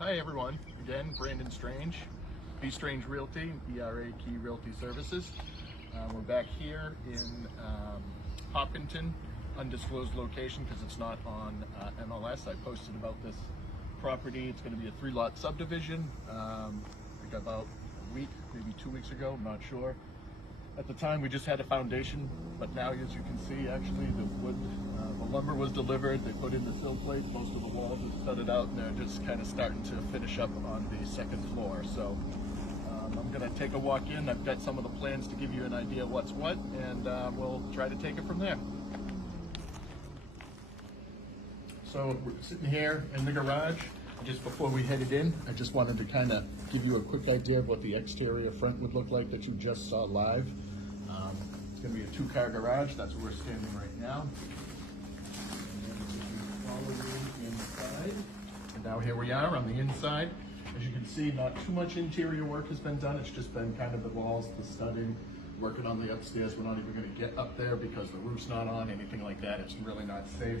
Hi everyone, again Brandon Strange, B Strange Realty, ERA Key Realty Services. We're back here in Hopkinton, undisclosed location because it's not on MLS. I posted about this property. It's going to be a 3-lot subdivision. I think about a week, maybe 2 weeks ago, I'm not sure. At the time we just had a foundation, but now as you can see, actually the wood, the lumber was delivered, they put in the sill plates, most of the walls are studded out, and they're just kind of starting to finish up on the second floor. So I'm going to take a walk in. I've got some of the plans to give you an idea of what's what, and we'll try to take it from there. So we're sitting here in the garage. Just before we headed in, I just wanted to kind of give you a quick idea of what the exterior front would look like that you just saw live. It's going to be a 2-car garage. That's where we're standing right now. And now here we are on the inside. As you can see, not too much interior work has been done. It's just been kind of the walls, the studding, working on the upstairs. We're not even going to get up there because the roof's not on, anything like that. It's really not safe.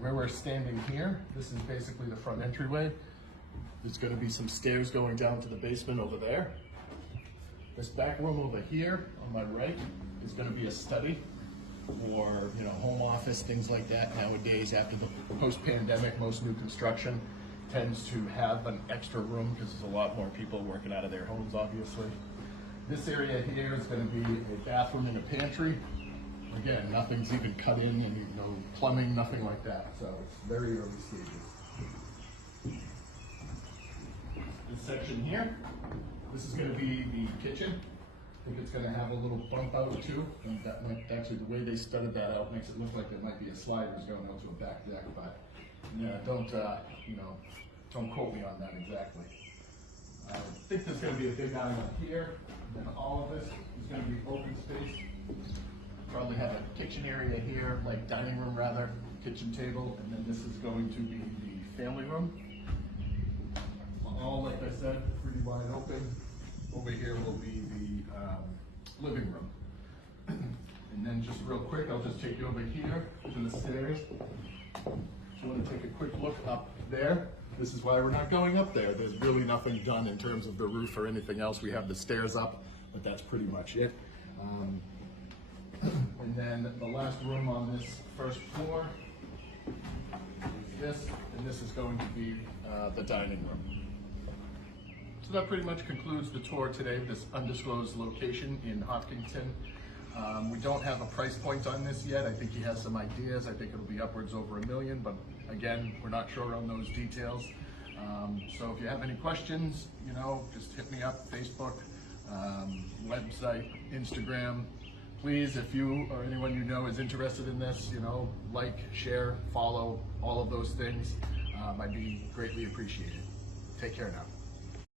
Where we're standing here, this is basically the front entryway. There's going to be some stairs going down to the basement over there. This back room over here on my right is going to be a study or home office, things like that. Nowadays, after the post-pandemic, most new construction tends to have an extra room because there's a lot more people working out of their homes, obviously. This area here is going to be a bathroom and a pantry. Again, nothing's even cut in, and no plumbing, nothing like that. So it's very early stages. This section here, this is going to be the kitchen. I think it's going to have a little bump out too. And that might, actually, the way they studded that out makes it look like there might be a sliders going out to a back deck. But yeah, don't quote me on that exactly. I think there's going to be a big island here, and then all of this is going to be open space. Probably have a kitchen area here, like dining room rather, kitchen table, and then this is going to be the family room. All, like I said, pretty wide open. Over here will be the living room. And then just real quick, I'll just take you over here to the stairs. If you want to take a quick look up there, this is why we're not going up there. There's really nothing done in terms of the roof or anything else. We have the stairs up, but that's pretty much it. And then the last room on this first floor is this, and this is going to be the dining room. So that pretty much concludes the tour today of this undisclosed location in Hopkinton. We don't have a price point on this yet. I think he has some ideas. I think it'll be upwards over $1 million, but again, we're not sure on those details. So if you have any questions, just hit me up, Facebook, website, Instagram. Please, if you or anyone you know is interested in this, like, share, follow, all of those things. I'd be greatly appreciated. Take care now.